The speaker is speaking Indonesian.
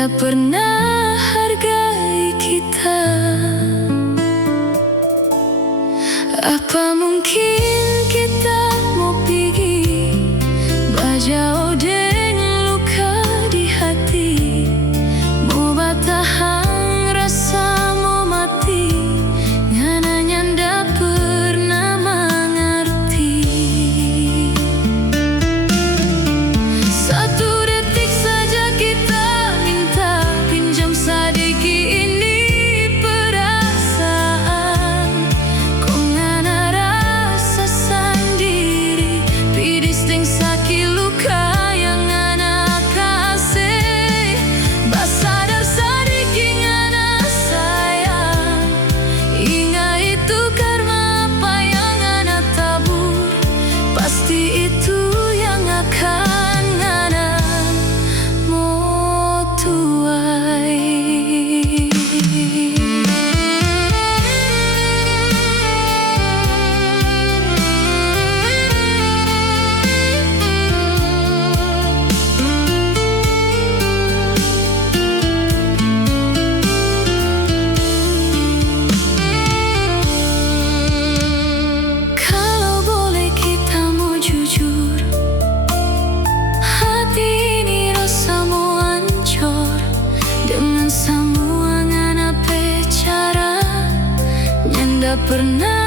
Nyanda pernah hargai kita. Apa mungkin kita mau pergi bajau dengan luka di hati, mau batahan rasa mau mati, ngana nyanda pernah mengerti. Satu detik saja kita minta pinjam sedikit ini perasaan, kau ngana rasa sendiri, pedis deng sakit luka yang ngana kasih. Basadar sedikit ngana sayang, ingat itu karma apa yang ngana tabur, pasti itu yang akan ngana mau tuai. Kalau boleh kita mau jujur, hati ini rasa mau hancur dengan semua ngana bicara. Nyanda pernah